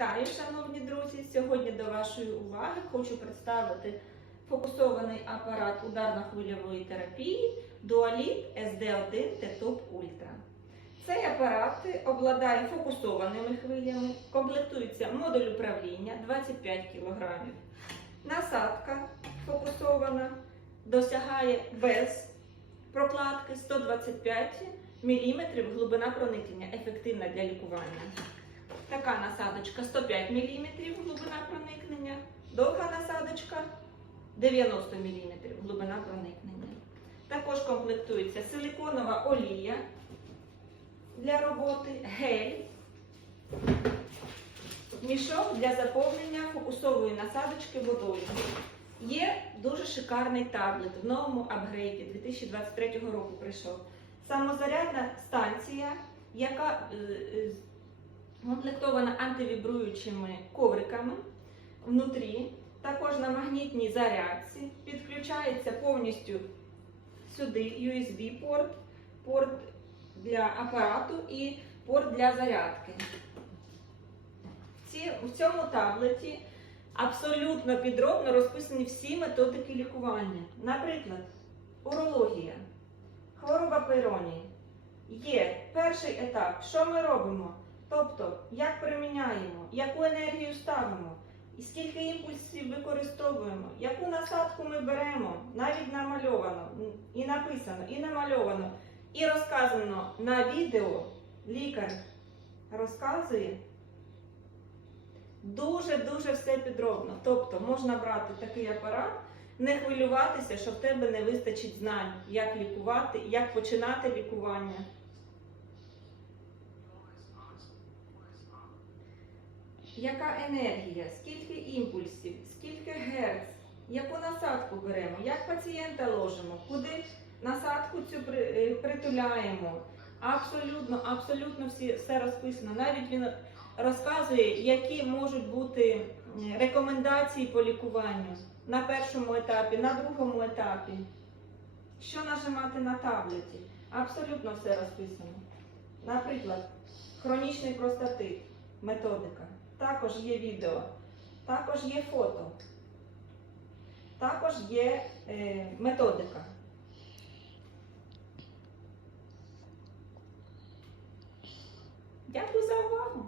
Вітаю, шановні друзі! Сьогодні до вашої уваги хочу представити фокусований апарат ударно-хвильової терапії Dualit SD1 T-Top Ultra. Цей апарат обладає фокусованими хвилями, комплектується модуль управління 25 кг. Насадка фокусована досягає без прокладки 125 мм глибина проникнення, ефективна для лікування. Така насадочка 105 мм глибина проникнення, довга насадочка 90 мм глибина проникнення. Також комплектується силиконова олія для роботи, гель, мішок для заповнення фокусової насадочки водою. Є дуже шикарний таблет в новому апгрейді 2023 року прийшов. Самозарядна станція, яка е, е, комплектована антивібруючими ковриками внутрі, також на магнітній зарядці. Підключається повністю сюди USB-порт, порт для апарату і порт для зарядки. В цьому таблеті абсолютно підробно розписані всі методики лікування. Наприклад, урологія, хвороба пейронії. Є перший етап, що ми робимо? Тобто, як приміняємо, яку енергію ставимо, і скільки імпульсів використовуємо, яку насадку ми беремо, навіть намальовано, і написано, і намальовано, і розказано на відео, лікар розказує. Дуже-дуже все підробно. Тобто можна брати такий апарат, не хвилюватися, що в тебе не вистачить знань, як лікувати, як починати лікування. Яка енергія, скільки імпульсів, скільки герц, яку насадку беремо, як пацієнта ложимо, куди насадку цю е, притуляємо. Абсолютно, абсолютно всі, все розписано. Навіть він розказує, які можуть бути рекомендації по лікуванню на першому етапі, на другому етапі. Що нажимати на таблеті? Абсолютно все розписано. Наприклад, хронічний простатит, методика. Також є відео, також є фото, також є е, методика. Дякую за увагу!